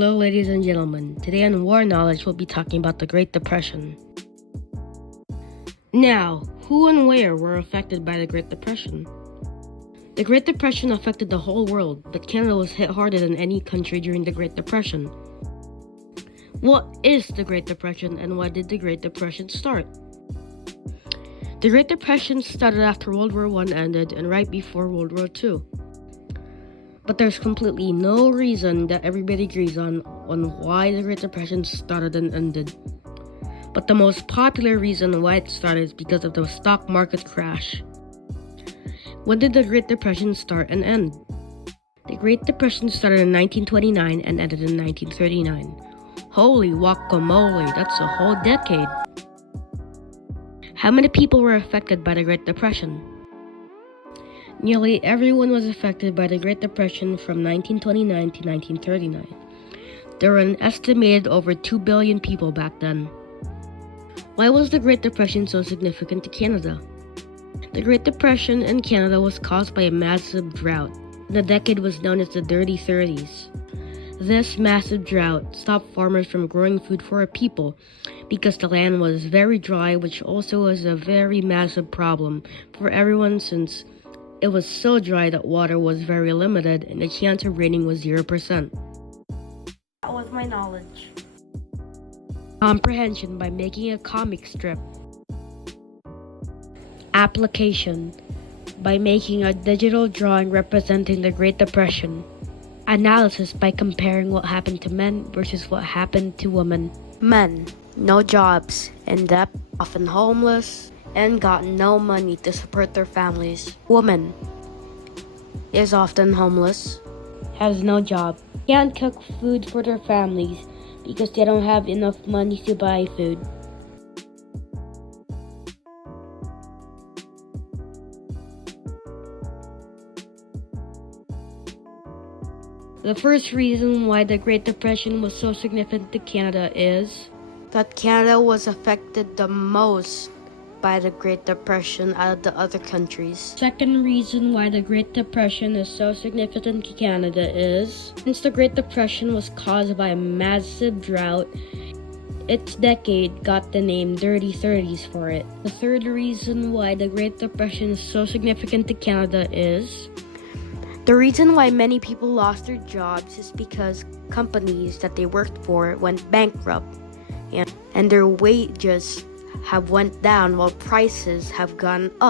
Hello, ladies and gentlemen. Today on War Knowledge, we'll be talking about the Great Depression. Now, who and where were affected by the Great Depression? The Great Depression affected the whole world, but Canada was hit harder than any country during the Great Depression. What is the Great Depression, and why did the Great Depression start? The Great Depression started after World War I ended and right before World War II. But there's completely no reason that everybody agrees on why the Great Depression started and ended. But the most popular reason why it started is because of the stock market crash. When did the Great Depression start and end? The Great Depression started in 1929 and ended in 1939. Holy guacamole, that's a whole decade. How many people were affected by the Great Depression? Nearly everyone was affected by the Great Depression from 1929 to 1939. There were an estimated over 2 billion people back then. Why was the Great Depression so significant to Canada? The Great Depression in Canada was caused by a massive drought. The decade was known as the Dirty 30s. This massive drought stopped farmers from growing food for our people because the land was very dry, which also was a very massive problem for everyone since it was so dry that water was very limited and the chance of raining was 0%. That was my knowledge. Comprehension by making a comic strip. Application by making a digital drawing representing the Great Depression. Analysis by comparing what happened to men versus what happened to women. Men, no jobs, in debt, often homeless, and got no money to support their families. Woman is often homeless, has no job, can't cook food for their families because they don't have enough money to buy food. The first reason why the Great Depression was so significant to Canada is that Canada was affected the most by the Great Depression out of the other countries. Second reason why the Great Depression is so significant to Canada is since the Great Depression was caused by a massive drought, its decade got the name Dirty 30s for it. The third reason why the Great Depression is so significant to Canada is the reason why many people lost their jobs is because companies that they worked for went bankrupt and their wages have went down while prices have gone up.